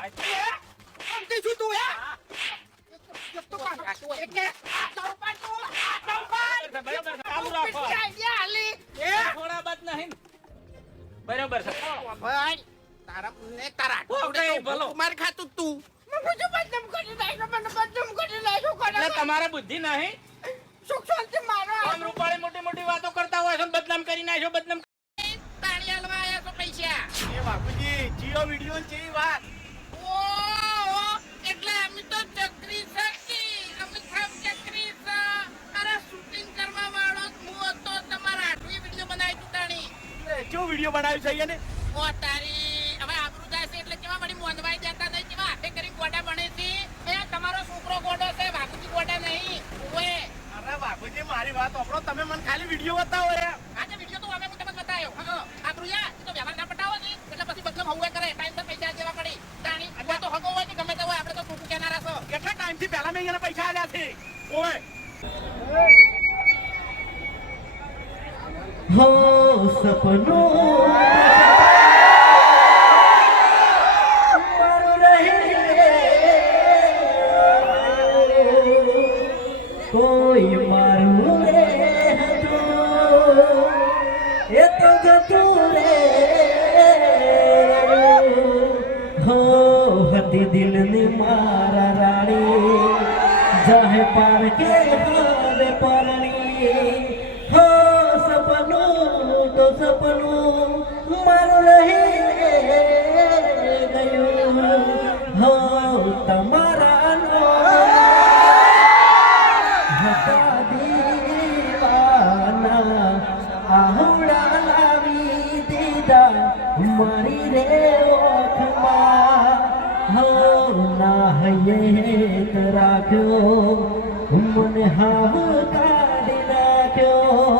સમજી. બરાબર છે, બરાબર તો એટલે તમારે બુદ્ધિ નહીં સુખ શાંતિ મારો આમ રૂપાળી મોટી મોટી વાતો કરતા હોય છો બદનામ કરી નાખ્યો બદનામ તાળી હાલવા આયા છો પૈસા એ બાપુજી જીઓ વીડિયો જેવી વાત ઓહો, એટલે અમે તો ચક્રી શકી અમે થાપ ચક્રી છે. અરે શૂટિંગ કરવા વાળો જ હું હતો તમારા આઠમી વીડિયો બનાવી તું તાણી કેવો વીડિયો બનાવી છે અહીંયા ને ઓ તારી હવે આબરૂ જાય છે એટલે કેવા મારી મોંધવાઈ જતા નહીં? કેવા હાથે કરી ગોડા બને છે? એ તમારો છોકરો ગોડો છે બાપુજી ગોડા નહીં. ઓએ અરે બાપુજી મારી વાત આપણો તમે મને ખાલી વીડિયો બતાવો યાર. આજે વીડિયો તો અમે હું તમને બતાવ્યો હા આબરૂ યા તો વ્યવહાર ના પટાવો ને એટલે પછી બદલમ હવું કરે. ટાઈમ પર પૈસા જેવા પડી. તાણી કોઈ તો હકો હોય કે ગમે તે હોય આપણે તો ટૂંકું કેનારા છો. કેટલા ટાઈમથી પહેલા મેં અહીંયા પૈસા આલ્યા છે? ઓય. हो सपनों। कोई मारू रे तू तू रे हो। दिल ने मारा रानी। जाहे पार के हाँ। તો સપનું મારું રહી ગયું. હો તમારા નો દીવાના આહુડા લાવી દીધા મારી રે ઓખમાં હો ના હૈયે રાખ્યો, મને હાવ કાઢી નાખ્યો.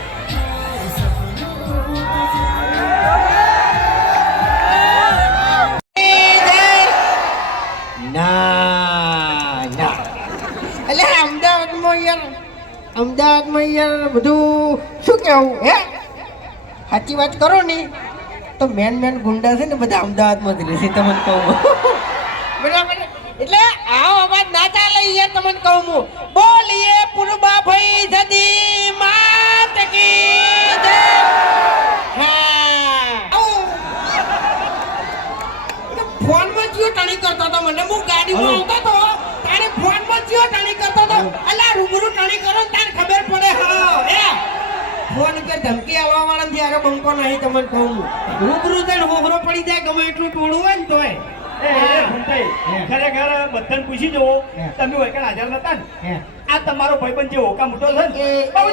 એટલે અમદાવાદમાં યાર અમદાવાદમાં યાર બધું શું કહેવું, હે? સાચી વાત કરો ને, તો મેન મેન ગુંડા છે ને બધા અમદાવાદમાં જ રહેશે, તમને કહું બરાબર એટલે આવો અવાજ ના ચાલે યાર, તમને કહું બોલીએ પુરબા ભાઈ જદી માત કી જય હા આવું ફોનમાં જીઓ ટણી કરતો હતો મને હું ગાડીમાં આવતો હતો તારે ફોનમાં ટાણી કરતો તો અલા રૂબરૂ ટાણી કરો તાર ખબર પડે. હા એ. ફોન પર ધમકી આવવા વાળા ત્યારે બંકો નહીં તમને કહું. રૂબરૂ જઈને હોગરો પડી જાય ગમે એટલું ટોળું હોય ને તોય. ખરેખર બધાને પૂછી જુઓ તમે હોય હાજર નતા ને. આ તમારો ભાઈબંધ જે હોકા મોટો છે ને બહુ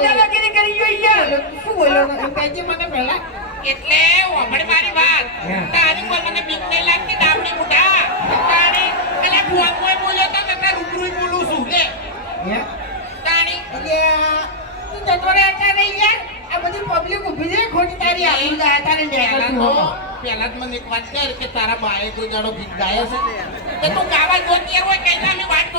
કરી ગયો યાર. શું બોલ્યો? મને પહેલા. એટલે મારી વાત હા. તારી કોઈ મને બીક નહીં લાગતી દામડી મુઢા તારી એટલે ફોન કોઈ બોલ્યો તો મેં રૂબરૂ બોલું છું લે હે તારી એટલે તું જતો રહે અત્યારે યાર આ બધી પબ્લિક ઊભી છે ખોટી તારી આબરૂ જાય તારે પહેલા નેકળતું તો હોવો. પહેલા જ. મને એક વાત કર કે તારા બાએ કોઈ દાડો ગીત ગાયો છે. તો તું ગાવા જોતી હોય કઈ વાત